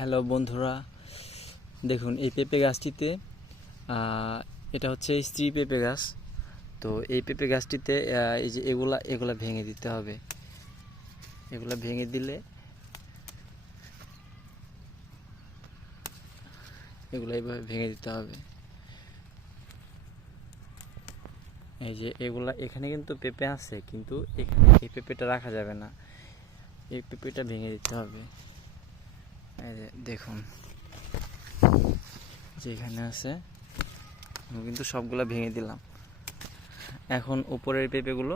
Hello বন্ধুরা, দেখুন এই পেঁপে গাছটিতে এটা হচ্ছে স্ত্রী পেঁপে গাছ। তো এই পেঁপে গাছটিতে এই যে এগুলা ভেঙে দিতে হবে। এগুলা ভেঙে দিলে এগুলো এইভাবে ভেঙে দিতে হবে। এই যে এখানে কিন্তু পেঁপে আছে, কিন্তু এখানে এই পেঁপেটা রাখা যাবে না, এই পেঁপেটা ভেঙে দিতে হবে। এই যে দেখুন যেখানে আছে আমি কিন্তু সবগুলা ভেঙে দিলাম। এখন উপরের পেঁপেগুলো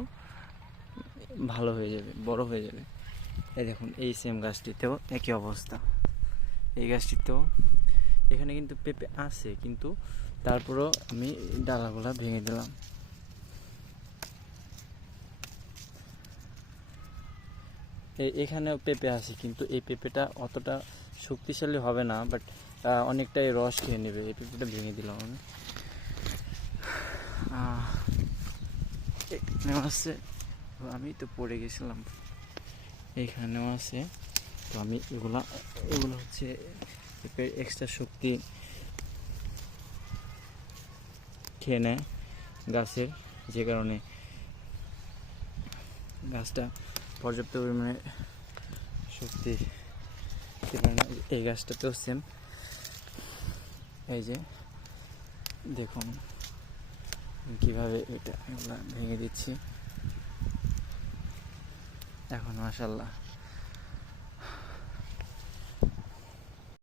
ভালো হয়ে যাবে, বড় হয়ে যাবে। এই দেখুন এই সেম গাছটিতেও একই অবস্থা। এই গাছটিতেও এখানে কিন্তু পেঁপে আছে, কিন্তু তারপরেও আমি ডালাগুলা ভেঙে দিলাম। এখানেও পেঁপে আছে, কিন্তু এই পেঁপেটা অতটা শক্তিশালী হবে না, বাট অনেকটাই রস খেয়ে নেবে। এই পেঁপেটা ভেঙে দিলাম আমি। এখানেও আছে, আমি তো পড়ে গেছিলাম। এইখানেও আছে, তো আমি এগুলো হচ্ছে পেঁপের এক্সট্রা শক্তি খেয়ে নেয় গাছের, যে কারণে গাছটা পর্যাপ্ত পরিমাণে শক্তি। এই গাছটাতেও সেম। এই যে দেখুন কীভাবে এগুলা ভেঙে দিচ্ছি। এখন মাশাআল্লাহ